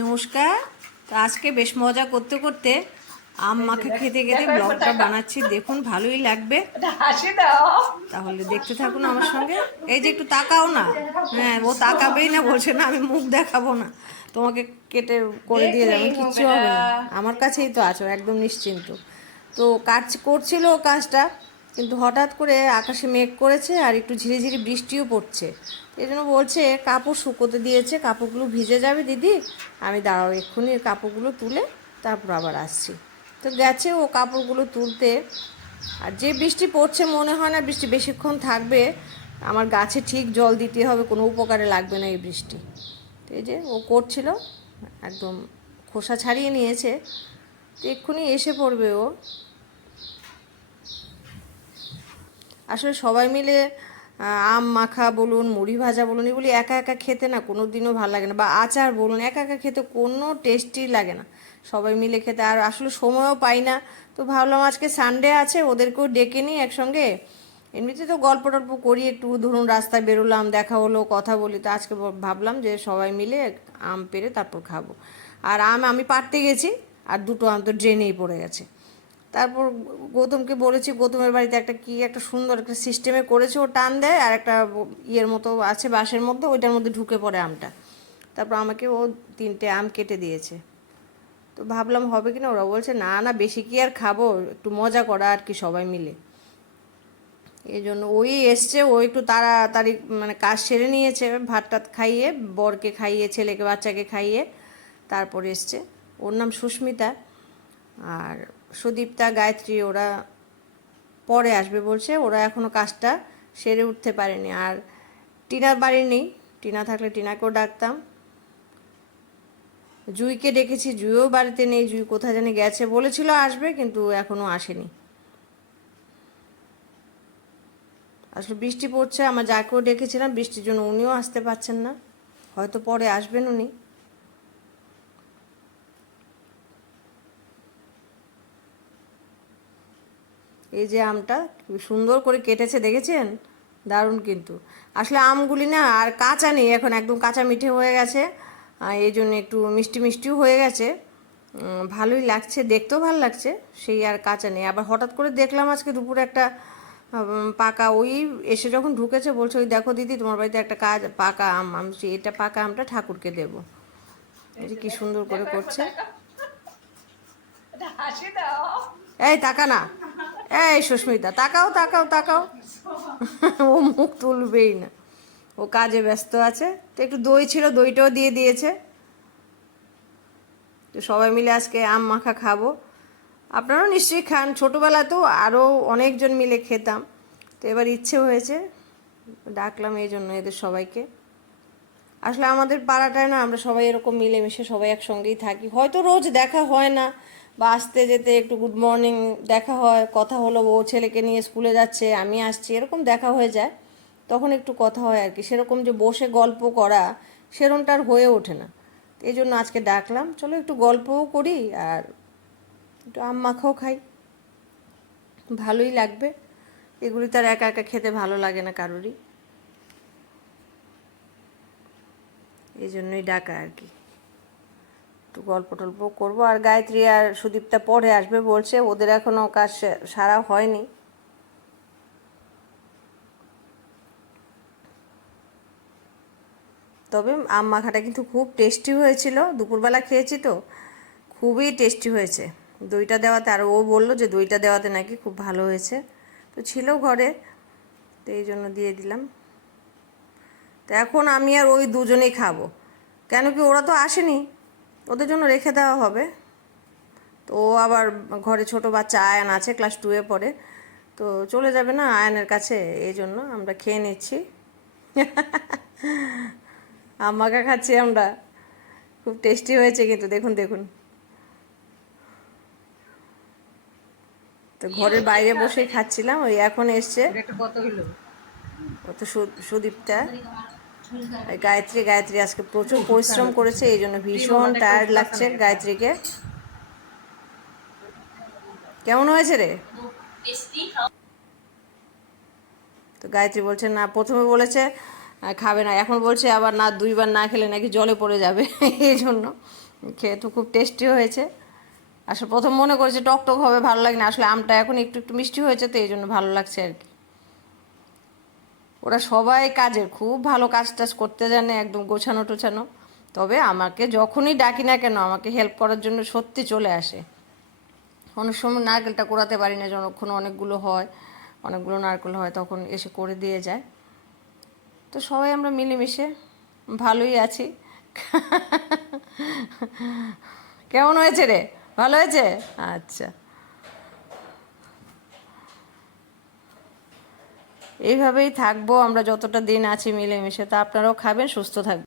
নমস্কার। তো আজকে বেশ মজা করতে করতে আম মাখা খেতে খেতে ব্লগটা বানাচ্ছি। দেখুন ভালোই লাগবে। তাহলে দেখতে থাকুন আমার সঙ্গে। এই যে একটু তাকাও না। হ্যাঁ ও তাকাবেই না বলছে না আমি মুখ দেখাবো না। তোমাকে কেটে করে দিয়ে যাব কিচ্ছু হবে না। আমার কাছেই তো আছো একদম নিশ্চিন্ত। তো কাজ করছিল ও কাজটা। কিন্তু হঠাৎ করে আকাশে মেঘ করেছে আর একটু ঝিরিঝিরি বৃষ্টিও পড়ছে। এই জন্য বলছে, কাপড় শুকোতে দিয়েছে, কাপড়গুলো ভিজে যাবে দিদি। আমি দাঁড়াও এক্ষুনি, কাপড়গুলো তুলে তারপর আবার আসছি। তো গেছে ও কাপড়গুলো তুলতে। আর যে বৃষ্টি পড়ছে মনে হয় না বৃষ্টি বেশিক্ষণ থাকবে। আমার গাছে ঠিক জল দিতে হবে, কোনো উপকারে লাগবে না এই বৃষ্টি। এই যে ও করছিল, একদম খোসা ছাড়িয়ে নিয়েছে। তো এক্ষুনি এসে পড়বে ও। আসলে সবাই মিলে আম মাখা বলুন, মুড়ি ভাজা বলুন, এগুলি একা একা খেতে না কোনো দিনও ভালো লাগে না। বা আচার বলুন, একা একা খেতে কোনো টেস্টি লাগে না। সবাই মিলে খেতে, আর আসলে সময়ও পাই না। তো ভাবলাম আজকে সানডে আছে, ওদেরকেও ডেকে নিই একসঙ্গে। এমনিতে তো গল্প টল্প করি, একটু ধরুন রাস্তায় বেরোলাম, দেখা হলো, কথা বলি। তো আজকে ভাবলাম যে সবাই মিলে আম পেরে তারপর খাব। আর আম আমি পাড়তে গেছি, আর দুটো আম তো ড্রেনেই পড়ে গেছে। তারপর গৌতমকে বলেছি, গৌতমের বাড়িতে একটা কি একটা সুন্দর একটা সিস্টেমে করেছে, ও টান দেয় আর একটা ইয়ের মতো আছে, বাঁশের মধ্যে, ওইটার মধ্যে ঢুকে পড়ে আমটা। তারপর আমাকে ও তিনটে আম কেটে দিয়েছে। তো ভাবলাম, হবে কি না ওরা বলছে, না না, বেশি কি আর খাব? একটু মজা করা আর কি সবাই মিলে। এই জন্য ওই এসছে, ও একটু তাড়াতাড়ি মানে কাজ সেরে নিয়েছে ভাত টাত খাইয়ে, বরকে খাইয়ে, ছেলেকে, বাচ্চাকে খাইয়ে, তারপর এসছে। ওর নাম সুস্মিতা। আর সুদীপ্তা, গায়ত্রী ওরা পরে আসবে বলছে, ওরা এখনও কাজটা সেরে উঠতে পারেনি। আর টিনার বাড়ি নেই, টিনা থাকলে টিনাকেও ডাকতাম। জুইকে ডেকেছি, জুইও বাড়িতে নেই, জুই কোথায় জানি গেছে, বলেছিল আসবে কিন্তু এখনও আসেনি। আসলে বৃষ্টি পড়ছে, আমার যাকেও ডেকেছিলাম, বৃষ্টির জন্য উনিও আসতে পারছেন না। হয়তো পরে আসবেন উনি। এই যে আমটা সুন্দর করে কেটেছে দেখেছেন? দারুণ কিন্তু। আসলে আমগুলি না আর কাঁচা নেই এখন একদম কাঁচা মিঠে হয়ে গেছে। এই জন্য একটু মিষ্টি মিষ্টিও হয়ে গেছে। ভালোই লাগছে দেখতেও ভালো লাগছে সেই আর কাঁচা নেই। আবার হঠাৎ করে দেখলাম আজকে দুপুরে একটা পাকা ওই এসে যখন ঢুকেছে বলছে ওই দেখো দিদি তোমার বাড়িতে একটা কাজ পাকা আম আমি এটা পাকা আমটা ঠাকুরকে দেবো। এই যে কি সুন্দর করে করছে। এই তাকা না এই সুস্মিতা, তাকাও তাকাও তাকাও। ও মুখ তুলবেই না। ও কাজে ব্যস্ত আছে। তো একটু দই ছিল, দইটাও দিয়ে দিয়েছে। তো সবাই মিলে আজকে আম মাখা খাব। আপনারাও নিশ্চয়ই খান। ছোটোবেলাতেও আরও অনেকজন মিলে খেতাম। তো এবার ইচ্ছে হয়েছে। ডাকলাম এই জন্য এদের সবাইকে। আসলে আমাদের পাড়াটায় না আমরা সবাই এরকম মিলেমিশে সবাই একসঙ্গেই থাকি। হয়তো রোজ দেখা হয় না। বা আসতে যেতে একটু গুড মর্নিং দেখা হয়, কথা হলো, ও ছেলেকে নিয়ে স্কুলে যাচ্ছে, আমি আসছি, এরকম দেখা হয়ে যায়। তখন একটু কথা হয় আর কি। সেরকম যে বসে গল্প করা সেরকমটা আর হয়ে ওঠে না। এই জন্য আজকে ডাকলাম, চলো একটু গল্পও করি আর একটু আম মাখাও খাই। ভালোই লাগবে। এগুলি তার একা একা খেতে ভালো লাগে না কারোরই। এই জন্যই ডাকা আর কি। একটু গল্প টল্প করব। আর গায়ত্রী আর সুদীপটা পরে আসবে বলছে, ওদের এখনও কাজ সারা হয়নি। তবে আম মাখাটা কিন্তু খুব টেস্টি হয়েছিল। দুপুরবেলা খেয়েছি তো, খুবই টেস্টি হয়েছে। দইটা দেওয়াতে, আর ও বলল যে দইটা দেওয়াতে নাকি খুব ভালো হয়েছে। তো ছিল ঘরে, তো এই জন্য দিয়ে দিলাম। তো এখন আমি আর ওই দুজনেই খাব। কেন কি ওরা তো আসেনি? ওদের জন্য রেখে দেওয়া হবে। তো ও আবার ঘরে ছোট বাচ্চা আয়ান আছে ক্লাস টুয়ে পড়ে। তো চলে যাবে না আয়ানের কাছে এই জন্য আমরা খেয়ে নিচ্ছি। আমাকে খাচ্ছি আমরা। খুব টেস্টি হয়েছে কিন্তু দেখুন দেখুন। তো ঘরের বাইরে বসেই খাচ্ছিলাম ওই এখন এসছে। কত সুদীপটা। গায়ত্রী গায়ত্রী আজকে প্রচুর পরিশ্রম করেছে, এই জন্য ভীষণ টায়ার্ড লাগছে গায়ত্রীকে। কেমন হয়েছে রে? তো গায়ত্রী বলছে, না, প্রথমে বলেছে খাবে না। এখন বলছে আবার, না, দুইবার না খেলে নাকি জলে পড়ে যাবে। এই জন্য খেয়ে তো খুব টেস্টি হয়েছে। আসলে প্রথম মনে করেছে টক টক হবে, ভালো লাগে না আসলে আমটা এখন একটু একটু মিষ্টি হয়েছে তো এই জন্য ভালো লাগছে আর কি। ওরা সবাই কাজের, খুব ভালো কাজ টাজ করতে জানে, একদম গোছানো টোছানো। তবে আমাকে যখনই ডাকি না কেন, আমাকে হেল্প করার জন্য সত্যি চলে আসে। অনেক সময় নারকেলটা কোরাতে পারি না, যখন অনেকগুলো হয়, অনেকগুলো নারকেল হয়, তখন এসে করে দিয়ে যায়। তো সবাই আমরা মিলেমিশে ভালোই আছি। কেমন হয়েছে রে? ভালো হয়েছে? আচ্ছা। এইভাবেই থাকব আমরা যতটা দিন আছি মিলেমিশে তা আপনারাও খাবেন সুস্থ থাকবেন।